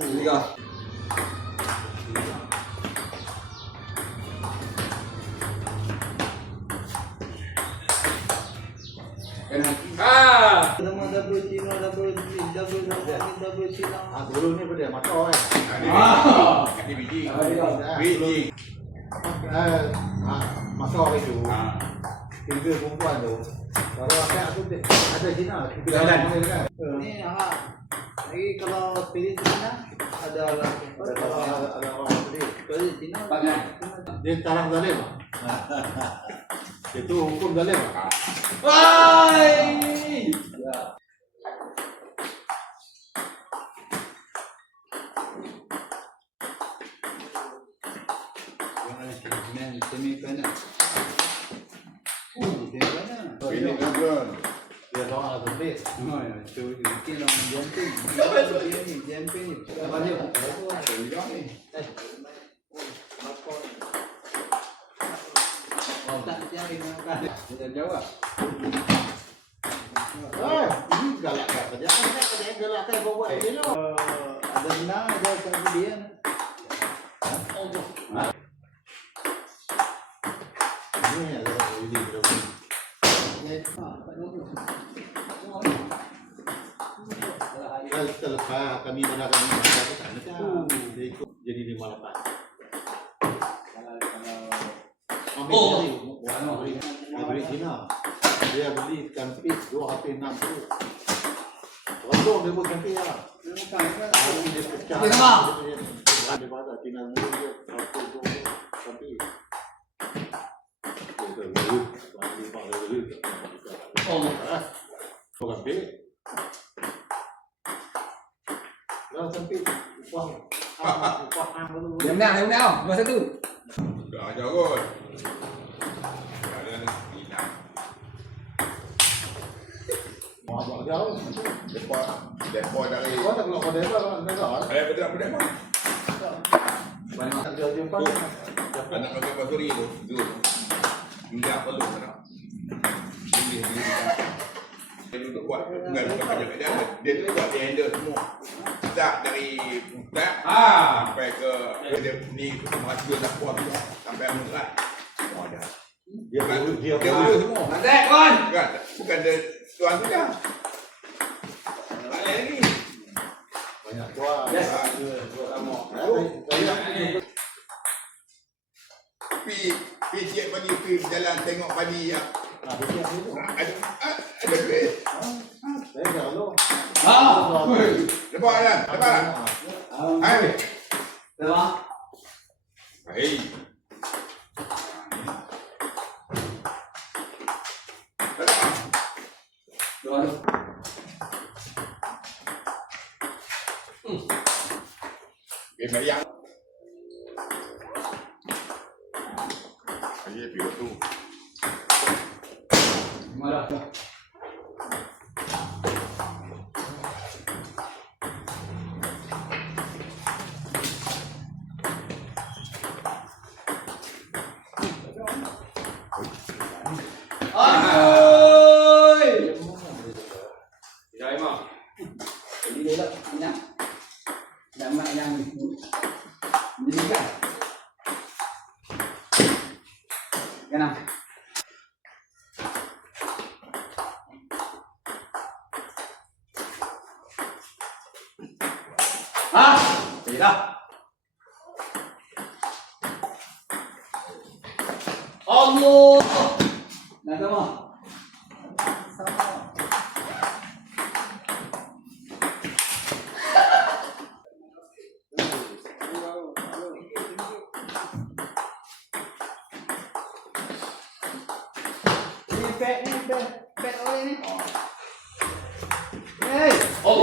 Liga. Nama double Cina, double Cina. Dulu ni pada motor kan. Ini biji. Motor itu. Tiga perempuan tu. Kalau akak tu ada Cina. Jalan. Ni lagi kalau pilih Cina ada lah. Ada orang pilih. Kalau Cina Dia taraf zalim. Itu hukum zalim. Wai. semi-final. Semi-final. Ini kan. Dia doa lebih. Oh ya, tu mungkin orang jumping. Jumping. Banyak. Tak cari makan. Kita jawab. Ini galak saja. Ada galak saya bawa ini loh. Ada benar, ada kemudian. Ini ada ini berapa? Selepas kami menerangkan dia ikut jadi 58. Beli Cina. Dia beli ikan pis 260. Rosong dia buat ikan pis lah. Dia pecah. Dia pasal Cina mulu dia 120 ikan pis. Ikan pis. Kalau sampai upah Yang menang, nombor 1. Dah ajar kot. Ada Mina. mau buat jauh. Depa dari. Kau tak keluar dari mana? Negara. Betul. Banyak kerja jumpa. Anak pakai pasuri tu. Hingga perlu nak. Dia duduk buat enggak ada kerja dia. Dia tu buat dia handle semua. Tak dari pusat sampai ke dia ni mahasiswa nak buat sampai murat. Oh dah. Dia Dia urus semua. Mandek kon. Bukan dia tuan tu dah. Tak lagi. banyak tuan. Yes. Pi siap padi pi jalan tengok padi yang ada duit. Saya dah lalu. Lepas dah. Hai. Lepas. Hai. Lepas. Meriang. Aye, pilot tu. Mana? Oi! Jai mah. Ini dia lah, banyak. Dan mak yang ini kan. Kenapa? Tidak. Allah. Nak sama? Ni beg oleh ni. Hey, Allah.